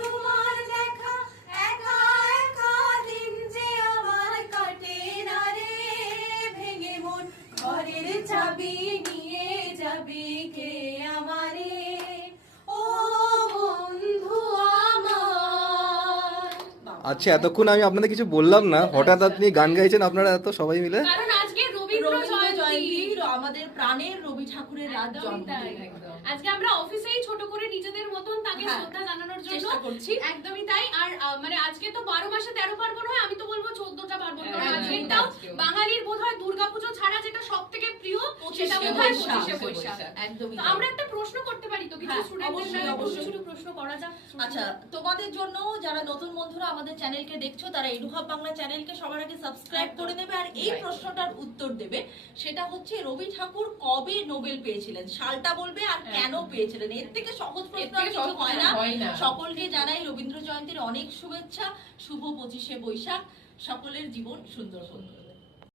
তোমার দেখা একা একা দিন যে আমার কাটে না রে, ভেঙে মন ঘরের চাবি নিয়ে যাবি কে আমারে, ও বন্ধু আমার। আচ্ছা, এতক্ষণ আমি আপনাদের কিছু বললাম না, হঠাৎ আপনি গান গাইছেন আপনারা এত সবাই মিলে। কারণ আজকে রবীন্দ্র জয়ন্তী, আমাদের প্রাণের রবি ঠাকুরের রাত জন্মদিন। আজকে আমরা অফিসেই ছোট করে নিজেদের মতন তাকে শ্রদ্ধা জানানোর জন্য চেষ্টা করছি। একদমই তাই। আর মানে আজকে তো 12 মাসে 13 পার্বণ হয়, আমি তো বলবো 14টা পার্বণ। কারণ আজকেরটাও বাঙালির বোধহয় দুর্গাপুজো ছাড়া যেটা সবথেকে প্রিয় সেটা বোধহয় 25শে বৈশাখ। একদমই তো আমরা একটা প্রশ্ন করতে পারি তো, কিছু স্টুডেন্টদের অবশ্যই প্রশ্ন করা যাক। আচ্ছা, তোমাদের জন্য যারা নতুন বন্ধুরা আমাদের চ্যানেলকে দেখছো তারা এডুহাব বাংলা চ্যানেলকে সবার আগে সাবস্ক্রাইব করে দেবে। আর এই প্রশ্নটার উত্তর দেবে, সেটা হচ্ছে রবি ঠাকুর কবে নোবেল পেয়েছিলেন, সালটা বলবে আর কেন পেয়েছিলেন। এর থেকে সহজ প্রশ্ন আর কিছু হয় না। সকলকে জানাই রবীন্দ্র জয়ন্তীর অনেক শুভেচ্ছা। শুভ 25শে বৈশাখ। সকলের জীবন সুন্দর হোক।